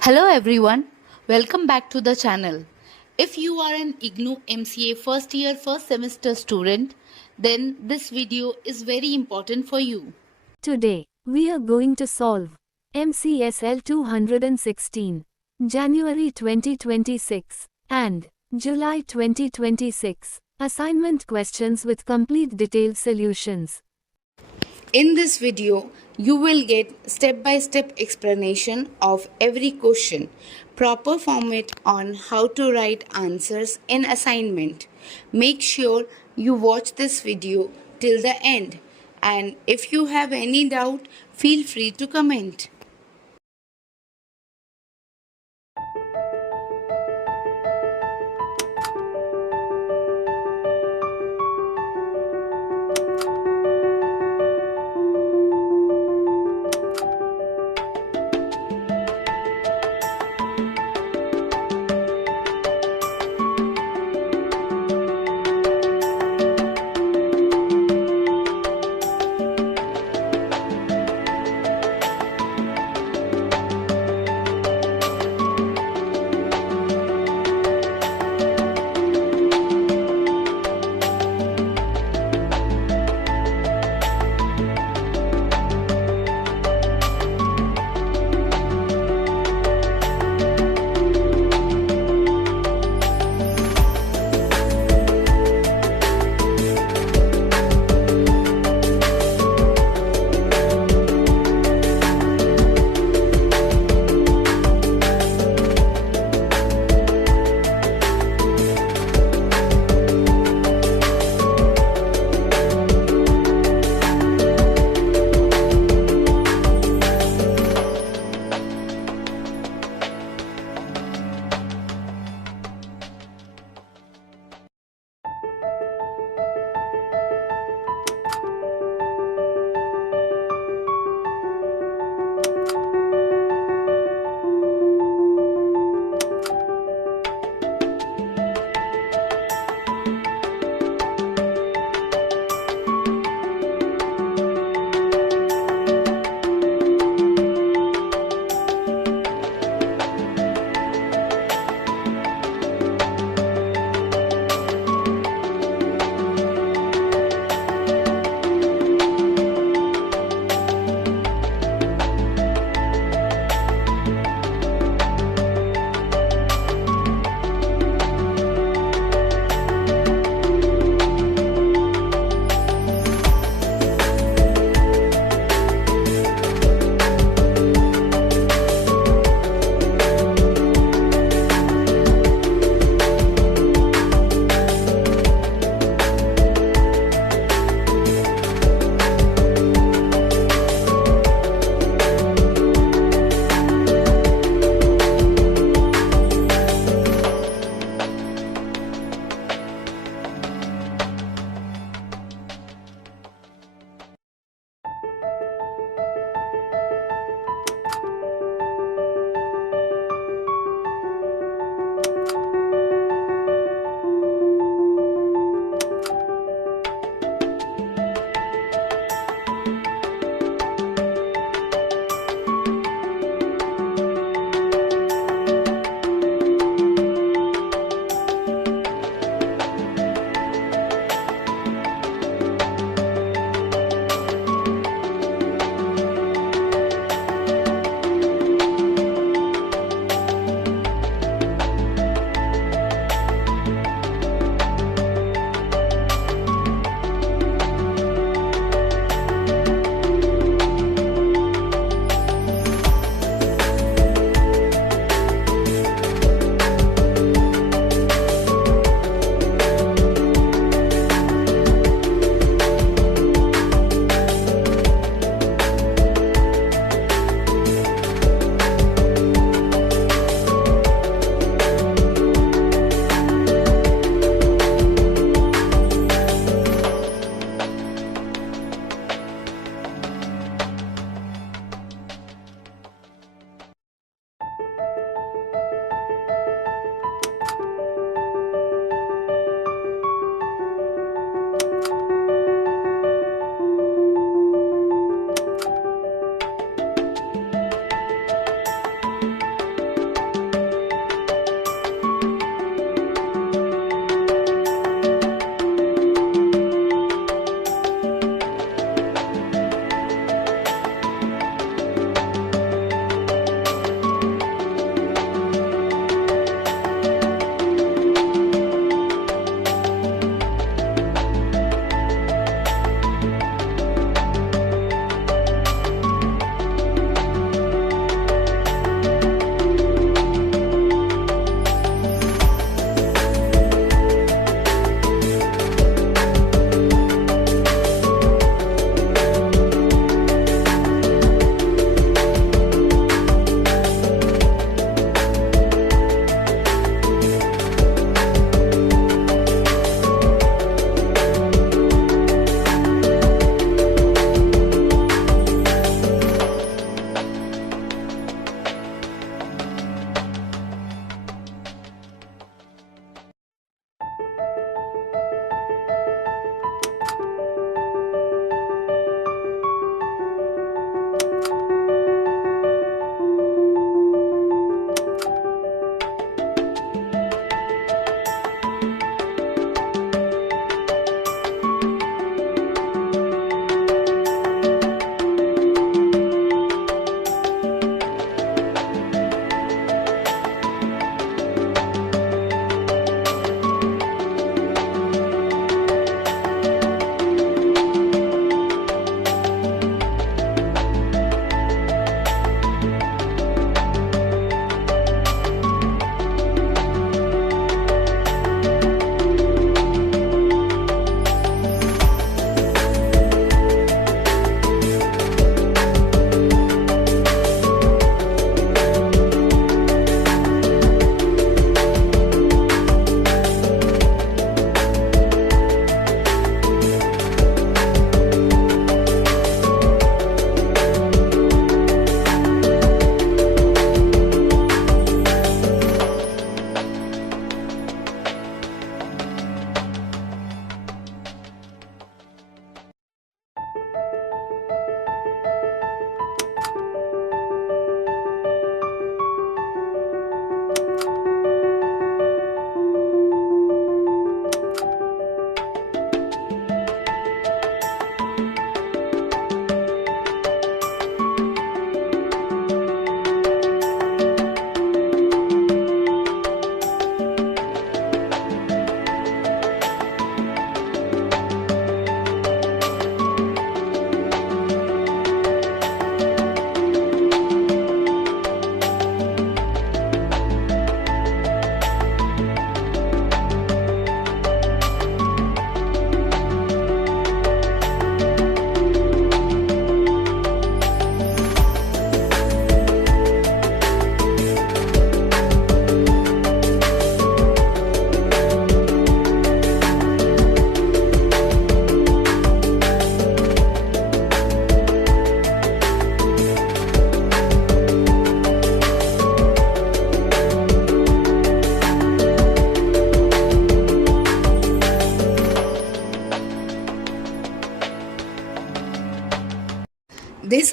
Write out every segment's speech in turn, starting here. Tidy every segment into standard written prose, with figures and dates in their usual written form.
Hello everyone, welcome back to the channel. If you are an IGNOU MCA first year first semester student, then this video is very important for you. Today, we are going to solve MCSL 216, January 2026 and July 2026 assignment questions with complete detailed solutions. In this video, you will get step-by-step explanation of every question, proper format on how to write answers in assignment. Make sure you watch this video till the end, and if you have any doubt, feel free to comment.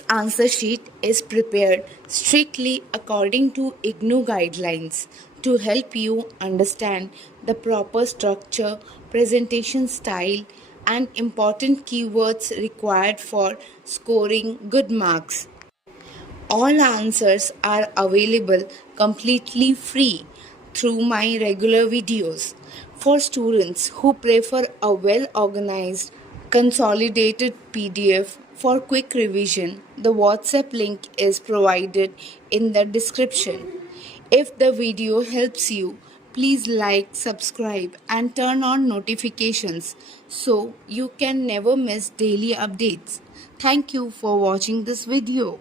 answer sheet is prepared strictly according to IGNOU guidelines to help you understand the proper structure, presentation style, and important keywords required for scoring good marks. All answers are available completely free through my regular videos. For students who prefer a well organized, consolidated PDF for quick revision, the WhatsApp link is provided in the description. If the video helps you, please like, subscribe, and turn on notifications so you can never miss daily updates. Thank you for watching this video.